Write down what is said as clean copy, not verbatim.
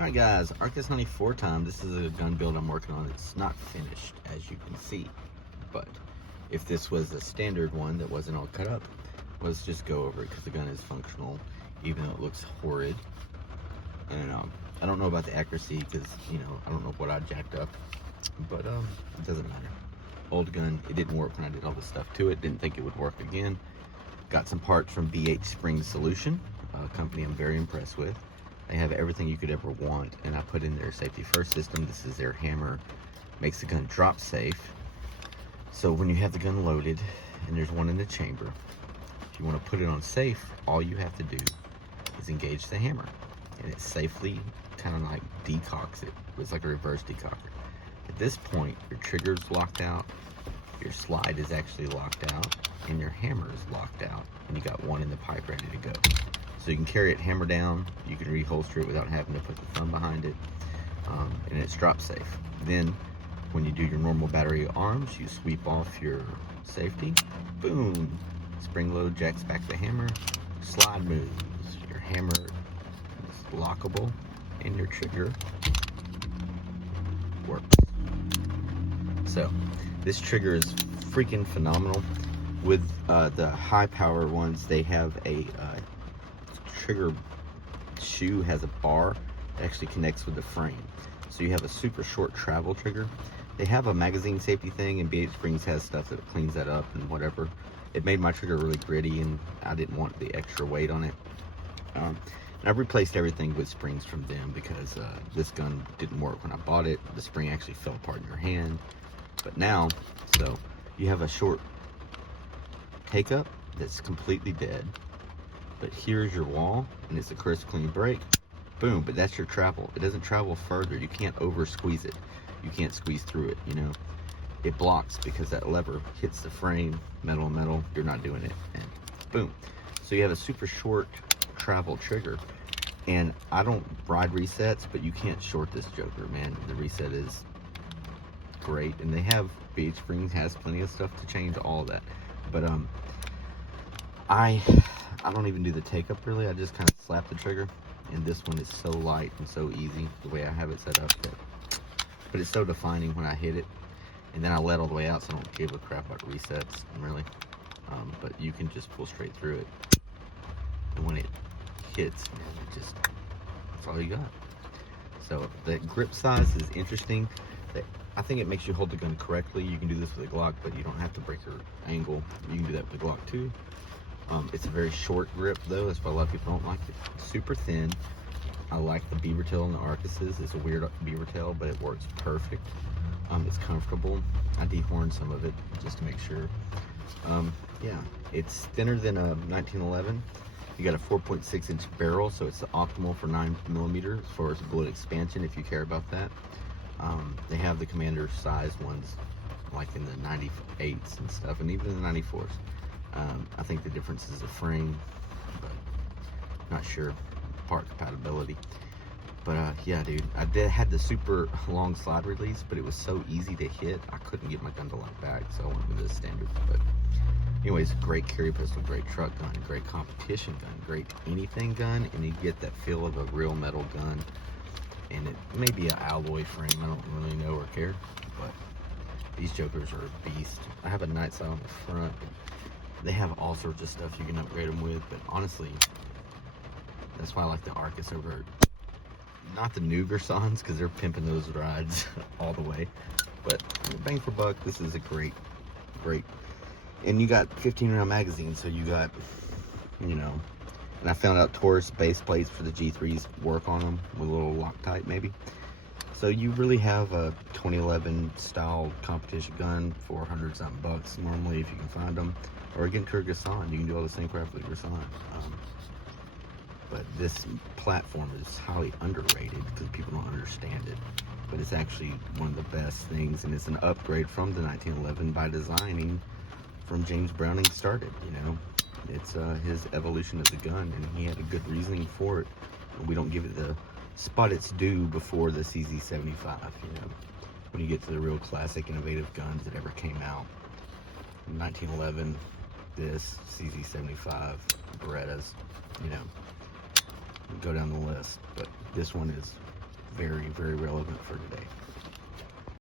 Alright guys, Arcus 94 time. This is a gun build I'm working on. It's not finished, as you can see. But if this was a standard one that wasn't all cut up, let's just go over it because the gun is functional, even though it looks horrid. And I don't know about the accuracy because, I don't know what I jacked up. But it doesn't matter. Old gun, it didn't work when I did all this stuff to it. Didn't think it would work again. Got some parts from BH Spring Solution, a company I'm very impressed with. They have everything you could ever want, and I put in their safety first system. This is their hammer, makes the gun drop safe. So when you have the gun loaded and there's one in the chamber, if you want to put it on safe, all you have to do is engage the hammer, and it safely kind of like decocks it. It's like a reverse decocker. At this point, your trigger's locked out, your slide is actually locked out, and your hammer is locked out, and you got one in the pipe ready to go. So you can carry it hammer down, you can reholster it without having to put the thumb behind it, and it's drop safe. Then, when you do your normal battery arms, you sweep off your safety, boom, spring load jacks back the hammer, slide moves, your hammer is lockable, and your trigger works. So, this trigger is freaking phenomenal. With the high power ones, they have a trigger shoe has a bar that actually connects with the frame, so you have a super short travel trigger. They have a magazine safety thing, and BH Springs has stuff that cleans that up and whatever. It made my trigger really gritty, and I didn't want the extra weight on it. And I replaced everything with springs from them because this gun didn't work when I bought it. The spring actually fell apart in your hand. But now, so you have a short take up that's completely dead. But here's your wall, and it's a crisp, clean break. Boom, but that's your travel. It doesn't travel further. You can't over squeeze it. You can't squeeze through it, It blocks because that lever hits the frame, metal on metal. You're not doing it, and boom. So you have a super short travel trigger. And I don't ride resets, but you can't short this joker, man. The reset is great, and they have, BH Springs has plenty of stuff to change all of that. But I don't even do the take up really. I just kind of slap the trigger, and this one is so light and so easy the way I have it set up. But it's so defining when I hit it, and then I let all the way out, so I don't give a crap about resets really. But you can just pull straight through it, and when it hits, man, that's all you got. So the grip size is interesting. I think it makes you hold the gun correctly. You can do this with a Glock, but you don't have to break your angle. You can do that with the Glock too. It's a very short grip though, that's why a lot of people don't like it. Super thin. I like the beaver tail and the Arcuses. It's a weird beaver tail, but it works perfect. It's comfortable. I dehorned some of it just to make sure. Yeah, it's thinner than a 1911. You got a 4.6 inch barrel, so it's optimal for 9mm as far as bullet expansion if you care about that. They have the commander size ones like in the 98s and stuff, and even in the 94s. I think the difference is the frame, but not sure part compatibility. But yeah, dude, I had the super long slide release, but it was so easy to hit, I couldn't get my gun to lock back, so I went with the standard. But anyways, great carry pistol, great truck gun, great competition gun, great anything gun, and you get that feel of a real metal gun. And it may be an alloy frame, I don't really know or care, but these jokers are a beast. I have a night sight on the front. They have all sorts of stuff you can upgrade them with, but honestly, that's why I like the Arcus over, not the Nugersons, because they're pimping those rides all the way. But bang for buck, this is a great, and you got 15 round magazines, so you got, and I found out Taurus base plates for the G3s work on them with a little Loctite maybe. So you really have a 2011 style competition gun for $100-something bucks normally if you can find them. Or again, Kyrgyzstan, you can do all the same crap with Kyrgyzstan. But this platform is highly underrated because people don't understand it. But it's actually one of the best things, and it's an upgrade from the 1911 by designing from James Browning started, It's his evolution of the gun, and he had a good reasoning for it. We don't give it the spot it's due before the CZ75, when you get to the real classic innovative guns that ever came out. 1911, this, CZ75, Berettas, go down the list. But this one is very, very relevant for today.